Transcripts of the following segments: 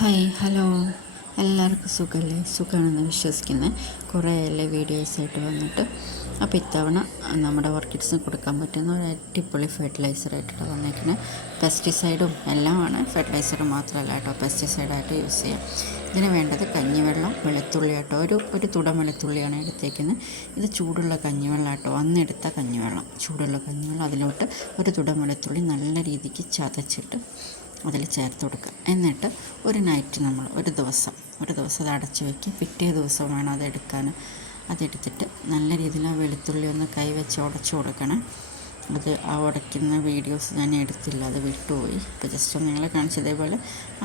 Hi hello എല്ലാവർക്കും സുഖമല്ലേ സുഖമാണെന്ന് വിശ്വസിക്കുന്നത് കുറേ അല്ലേ വീഡിയോസായിട്ട് വന്നിട്ട്? അപ്പോൾ ഇത്തവണ നമ്മുടെ ഓർക്കിഡ്സിന് കൊടുക്കാൻ പറ്റുന്ന ഒരു അടിപൊളി ഫെർട്ടിലൈസറായിട്ടാണ് വന്നേക്കുന്നത് പെസ്റ്റിസൈഡും എല്ലാമാണ്. ഫെർട്ടിലൈസർ മാത്രമല്ല കേട്ടോ. പെസ്റ്റിസൈഡായിട്ട് യൂസ് ചെയ്യാം. ഇതിന് വേണ്ടത് കഞ്ഞിവെള്ളം വെളുത്തുള്ളി കേട്ടോ. ഒരു ഒരു തുടം വെളുത്തുള്ളിയാണ് എടുത്തേക്കുന്നത് ഇത് ചൂടുള്ള കഞ്ഞിവെള്ളം കേട്ടോ അന്നെടുത്ത കഞ്ഞിവെള്ളം. ചൂടുള്ള കഞ്ഞിവെള്ളം അതിലോട്ട് ഒരു തുടം വെളുത്തുള്ളി നല്ല രീതിക്ക് ചതച്ചിട്ട് അതിൽ ചേർത്ത് കൊടുക്കുക. എന്നിട്ട് ഒരു നൈറ്റ് നമ്മൾ ഒരു ദിവസം ഒരു ദിവസം അത് അടച്ച് വയ്ക്കുക പിറ്റേ ദിവസം വേണം അതെടുക്കാൻ അതെടുത്തിട്ട് നല്ല രീതിയിൽ ആ വെളുത്തുള്ളി ഒന്ന് കൈ വെച്ച് ഉടച്ചു കൊടുക്കണം. അത് ആ ഉടയ്ക്കുന്ന വീഡിയോസ് ഞാൻ എടുത്തില്ല അത് വിട്ടുപോയി. ഇപ്പോൾ ജസ്റ്റ് ഒന്ന് നിങ്ങളെ കാണിച്ചതേപോലെ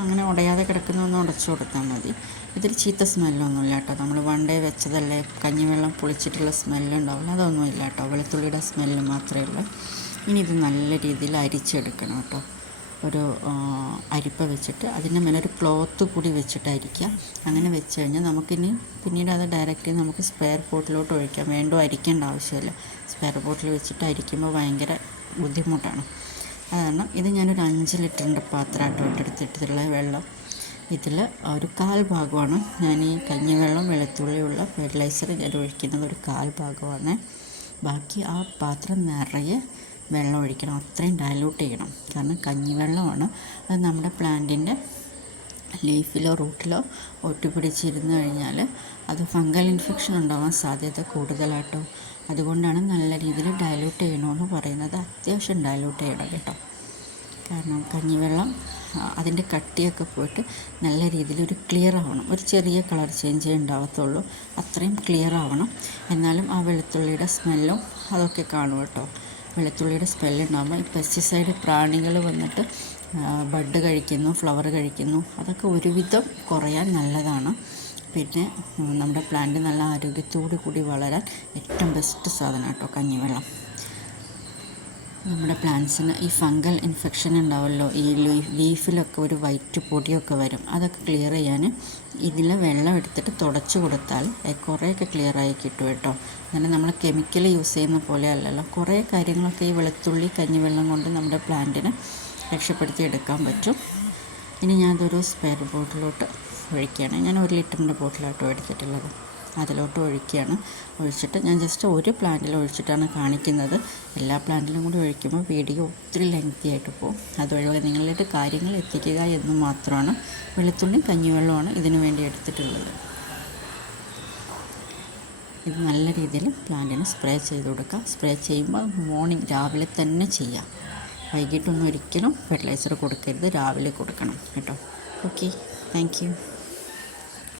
അങ്ങനെ ഉടയാതെ കിടക്കുന്ന ഒന്ന് ഉടച്ചു കൊടുത്താൽ മതി. ഇതിൽ ചീത്ത സ്മെല്ലൊന്നുമില്ല കേട്ടോ. നമ്മൾ വൺ ഡേ വെച്ചതല്ലേ കഞ്ഞിവെള്ളം പൊളിച്ചിട്ടുള്ള സ്മെല്ലുണ്ടാവില്ല അതൊന്നും ഇല്ല കേട്ടോ. വെളുത്തുള്ളിയുടെ സ്മെല്ല് മാത്രമേ ഉള്ളൂ. ഇനി ഇത് നല്ല രീതിയിൽ അരിച്ചെടുക്കണം കേട്ടോ. ഒരു അരിപ്പ വെച്ചിട്ട് അതിന്റെ മേലെ ഒരു ക്ലോത്ത് കൂടി വെച്ചിട്ടായിരിക്കുക അങ്ങനെ വെച്ച് കഴിഞ്ഞാൽ നമുക്കിനി പിന്നീട് അത് ഡയറക്റ്റ് നമുക്ക് സ്പെയർ പോട്ടിലോട്ട് ഒഴിക്കാം. വേണ്ടോ അരിക്കേണ്ട ആവശ്യമില്ല. സ്പെയർ പോട്ടിൽ വെച്ചിട്ട് അരിക്കുമ്പോൾ ഭയങ്കര ബുദ്ധിമുട്ടാണ്. കാരണം ഇത് ഞാനൊരു അഞ്ച് ലിറ്ററിന്റെ പാത്രമായിട്ട് എടുത്തിട്ടുള്ള വെള്ളം. ഇതിൽ ഒരു കാൽ ഭാഗമാണ് ഞാൻ ഈ കഞ്ഞിവെള്ളം വെളുത്തുള്ളിയുള്ള ഫെർട്ടിലൈസർ ഞാൻ ഒഴിക്കുന്നത് ഒരു കാൽ ഭാഗമാണ് ബാക്കി ആ പാത്രം നിറയെ വെള്ളം ഒഴിക്കണം. അത്രയും ഡയലൂട്ട് ചെയ്യണം. കാരണം കഞ്ഞി വെള്ളമാണ്. അത് നമ്മുടെ പ്ലാന്റിന്റെ ലീഫിലോ റൂട്ടിലോ ഒട്ടിപ്പിടിച്ചിരുന്നു കഴിഞ്ഞാൽ അത് ഫംഗൽ ഇൻഫെക്ഷൻ ഉണ്ടാവാൻ സാധ്യത കൂടുതലാട്ടോ. അതുകൊണ്ടാണ് നല്ല രീതിയിൽ ഡയലൂട്ട് ചെയ്യണമെന്ന് പറയുന്നത്. അത്യാവശ്യം ഡയലൂട്ട് ചെയ്യണം കേട്ടോ. കാരണം കഞ്ഞിവെള്ളം അതിന്റെ കട്ടിയൊക്കെ പോയിട്ട് നല്ല രീതിയിൽ ഒരു ക്ലിയർ ആവണം. ഒരു ചെറിയ കളർ ചേഞ്ചേ ഉണ്ടാവത്തുള്ളൂ. അത്രയും ക്ലിയർ ആവണം. എന്നാലും ആ വെളുത്തുള്ളിയുടെ സ്മെല്ലും അതൊക്കെ കാണും കേട്ടോ. വെളുത്തുള്ളിയുടെ സ്മെല്ലുണ്ടാകുമ്പോൾ ഈ പെസ്റ്റിസൈഡ് പ്രാണികൾ വന്നിട്ട് ബഡ് കഴിക്കുന്നു ഫ്ലവർ കഴിക്കുന്നു. അതൊക്കെ ഒരുവിധം കുറയാൻ നല്ലതാണ്. പിന്നെ നമ്മുടെ പ്ലാന്റ് നല്ല ആരോഗ്യത്തോടു കൂടി വളരാൻ ഏറ്റവും ബെസ്റ്റ് സാധനം കേട്ടോ കഞ്ഞിവെള്ളം. നമ്മുടെ പ്ലാന്റ്സിന് ഈ ഫംഗൽ ഇൻഫെക്ഷൻ ഉണ്ടാവുമല്ലോ ഈ ലീഫിലൊക്കെ ഒരു വൈറ്റ് പൊടിയൊക്കെ വരും. അതൊക്കെ ക്ലിയർ ചെയ്യാൻ ഇതിൽ വെള്ളം എടുത്തിട്ട് തുടച്ച് കൊടുത്താൽ കുറേയൊക്കെ ആയി കിട്ടും കേട്ടോ. അങ്ങനെ നമ്മൾ കെമിക്കൽ യൂസ് ചെയ്യുന്ന പോലെ അല്ലല്ലോ കുറേ കാര്യങ്ങളൊക്കെ ഈ വെളുത്തുള്ളി കഞ്ഞിവെള്ളം കൊണ്ട് നമ്മുടെ പ്ലാന്റിനെ രക്ഷപ്പെടുത്തി എടുക്കാൻ പറ്റും. ഇനി ഞാനതൊരു സ്പെയർ ബോട്ടിലോട്ട് ഒഴിക്കുകയാണ് ഞാൻ ഒരു ലിറ്ററിന്റെ ബോട്ടിലാട്ടോ എടുത്തിട്ടുള്ളത്. അതിലോട്ട് ഒഴിക്കുകയാണ്. ഒഴിച്ചിട്ട് ഞാൻ ജസ്റ്റ് ഒരു പ്ലാന്റിൽ ഒഴിച്ചിട്ടാണ് കാണിക്കുന്നത്. എല്ലാ പ്ലാന്റിലും കൂടി ഒഴിക്കുമ്പോൾ വീഡിയോ ഒത്തിരി ലെങ്തി ആയിട്ട് പോകും. അതുവഴി നിങ്ങളിലേക്ക് കാര്യങ്ങൾ എത്തിക്കുക എന്ന് മാത്രമാണ് വെളുത്തുള്ളി കഞ്ഞിവെള്ളമാണ് ഇതിനു വേണ്ടി എടുത്തിട്ടുള്ളത്. ഇത് നല്ല രീതിയിൽ പ്ലാന്റിന് സ്പ്രേ ചെയ്ത് കൊടുക്കുക. സ്പ്രേ ചെയ്യുമ്പോൾ മോർണിംഗ് രാവിലെ തന്നെ ചെയ്യാം. വൈകിട്ടൊന്നും ഒരിക്കലും ഫെർട്ടിലൈസർ കൊടുക്കരുത്. രാവിലെ കൊടുക്കണം. കേട്ടോ. Okay thank